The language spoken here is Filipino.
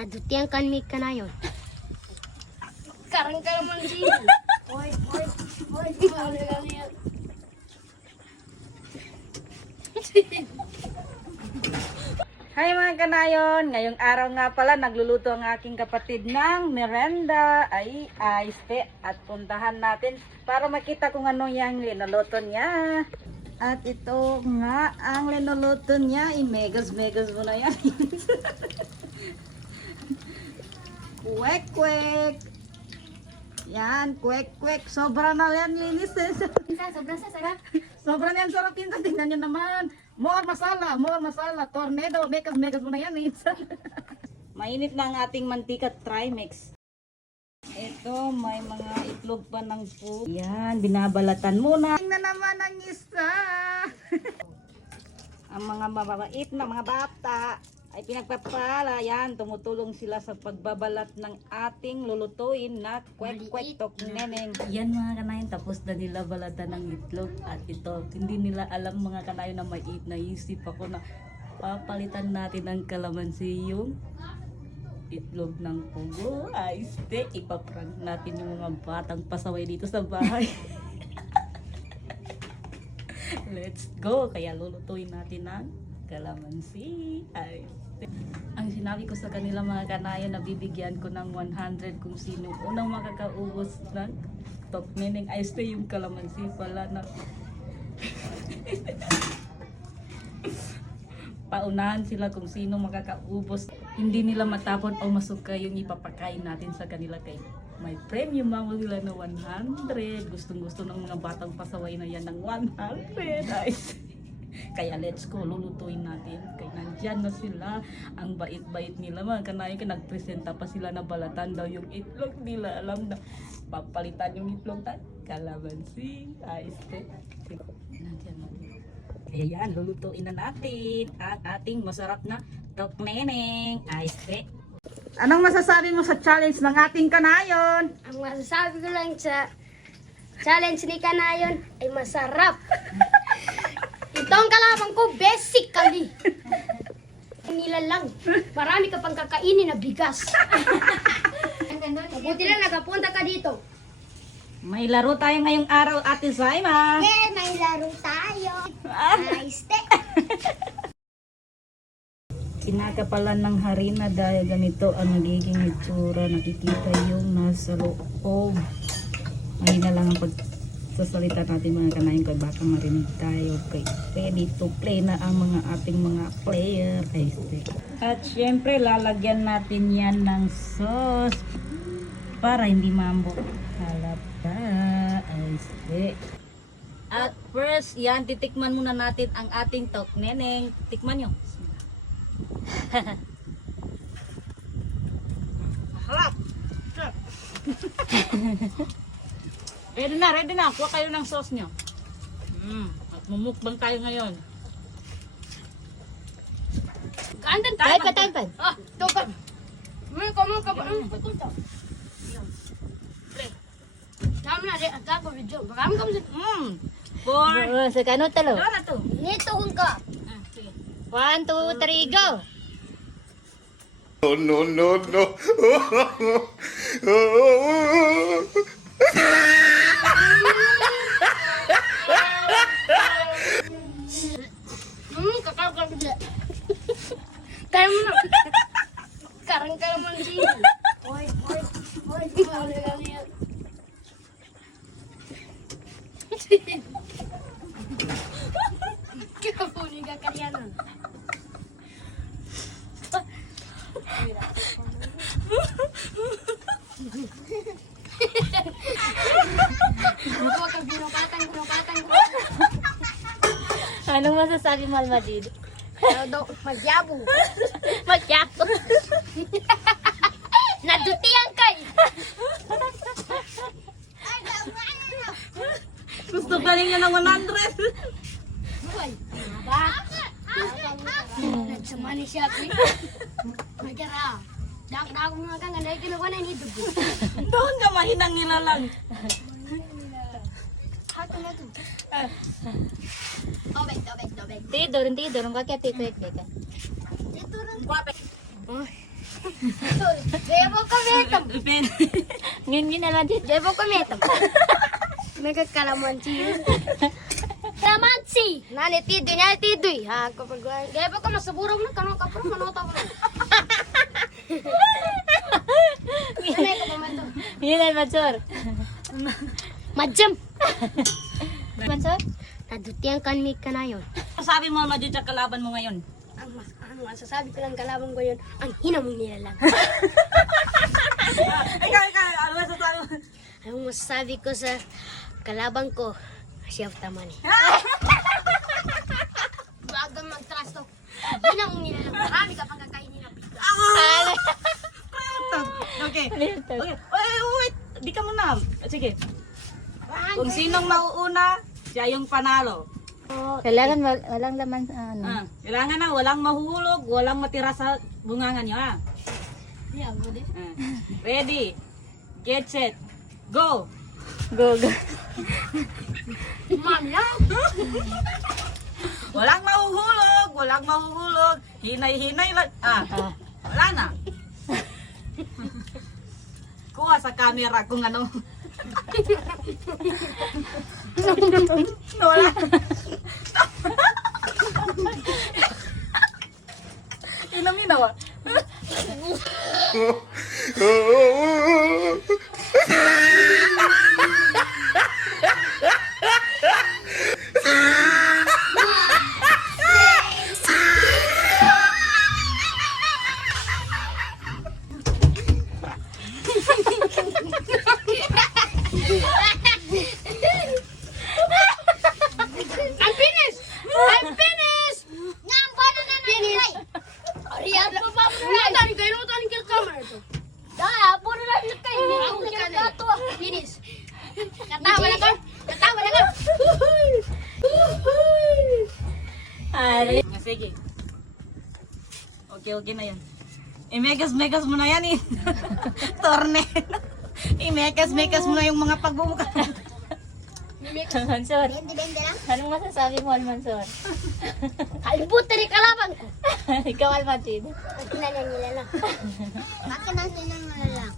Nadutihan kan mi kanayon. Karang kalaman din. Hoy. Hi mga kanayon! Ngayong araw nga pala nagluluto ang aking kapatid ng merenda ay iced tea at puntahan natin para makita kung ano yung linuluto niya. At ito nga ang linuluto niya, megas mo na yan. Kwek. Yan, kwek. Sobra na yan, linis eh. Sobrang sarap. Sobrang yan sarap yun. Tingnan nyo naman. More masala. Tornado. Megas mo na yan. Mainit na ang ating mantika Trimix. Ito, may mga itlog pa ng po. Yan, binabalatan muna. Tingnan naman ang isa. Ang mga mababait na mga bata ay pinagpapala. Yan, tumutulong sila sa pagbabalat ng ating lulutuin na kwek tok neneng. Yan mga kanayon, tapos na nila balatan ng itlog. At ito, hindi nila alam mga kanayon na may naisip ako na papalitan natin ng kalamansi yung itlog ng pugo. Ayos de, ipaprank natin yung mga batang pasaway dito sa bahay. Let's go! Kaya lulutuin natin ng kalamansi. Ayos de. Ang sinabi ko sa kanila mga kanayon, nabibigyan ko ng 100 kung sino unang makakaubos ng top neneng. Ayos de, yung kalamansi pala na paunahan sila kung sino makakaubos. Hindi nila matapon o masuka yung ipapakain natin sa kanila kay may premium mamo nila na 100. Gustong-gusto ng mga batang pasaway na yan ng 100. Kaya let's go, lulutuin natin. Kaya nandyan na sila. Ang bait-bait nila mga kanayon. Kaya nagpresenta pa sila na balatan daw yung itlog. Nila alam na papalitan yung itlog at kalamansi. Nandyan na. Ayan, lulutuin na natin ang ating masarap na tok neneng iced tea. Anong masasabi mo sa challenge ng ating kanayon? Ang masasabi ko lang sa challenge ni kanayon ay masarap. Ito ang kalaban ko, basic kali. Nila lang. Marami ka pang kakainin na bigas. Mabuti lang nagapunta ka dito. May laro tayo ngayong araw, Ate Saima. Yeah, may laro tayo. Nice. Kinakapalan ng harina dahil ganito ang nagiging itsura. Nakikita yung nasa loob. Mahina lang ang pagsasalita natin mga kanayon kay baka marinig tayo. Okay, ready to play na ang mga ating mga player. At syempre lalagyan natin yan ng sauce para hindi mambok. Halata. At first, yan, titikman muna natin ang ating tok neneng. Tikman nyo. Harap. Ready na. Kuha kayo ng sauce nyo. At mumukbang tayo ngayon. Kaandan tayo. Tayo. Tukan. Kamu ka ba? Dami na rin. At ako video. Marami kami sa... Sa kano talo? na to. Nito kung ka. Sige. 1, 2, 3, go! No. Kakao ka bigla. Kaya mo na. Karang kalaman din. Hoy. Kapunin ka karyanan. Huwag kang binukatan. Anong masasabi mo, Almadid? Magyabong. Nadutihan kay. Gusto ka rin niya ng 100. Hoy. Ba? Nagsamani siya. Magkara. Dak mo nga nga dahil kinuha na ni dugo. Doon ka mahinang nilalang. Hato na to. Tobek. Tidur ang kakya tikwek ka. Ito rin. Ay. Debo kametam. Ngayon na lang dito. Debo kametam. Mega kalamansi yun. Kalamansi! Nani tidoy. Ha, kapag debo ka masaburog na kano kapro manota mo. Nanay ka pamato. Yun na, Mansor. Majam. Mansor? Nadutiang kanmi ka na yun. Sabi mo, Majud, sa kalaban mo ngayon. Ang masasabi ko lang kalaban ko yun, ang hinamong nila lang. Ikaw, ano masasabi mo? Ang masasabi ko sa kalaban ko, Chef Tamani. Bago mag-trust to, hinamong nila lang. Marami ka pang kakainin na pizza. Okay. Okay. Wait. Di ka muna. Sige. Kung sinong mauuna, siya yung panalo. Kailangan walang laman sa ano. Kailangan na walang mahuhulog, walang matira sa bungangan nyo. Yeah, good eh. Ready, get set, go! Go. Ma'am lang. Walang mahuhulog. Hinay-hinay lang. Wala na. Kuha sa camera kung ano. Wala. Inaminaw ah. I'm finished! Ngamba na finish! Ariyan pa ba? Nutan kayo kill camera to. Dah, puro lang kayo. Ako na to. Finish. Katawa na ka. Ay. Sige. Okay na yan. I-megas mo na yan eh. Torne. I-megas mo na yung mga pagbubuka. Mansor. Anong masasabi mo, Mansor? Kalibutan ni kalaban ko. Ikaw, Almatid. Ang kinala nila lang. Bakit ang kinala nila lang?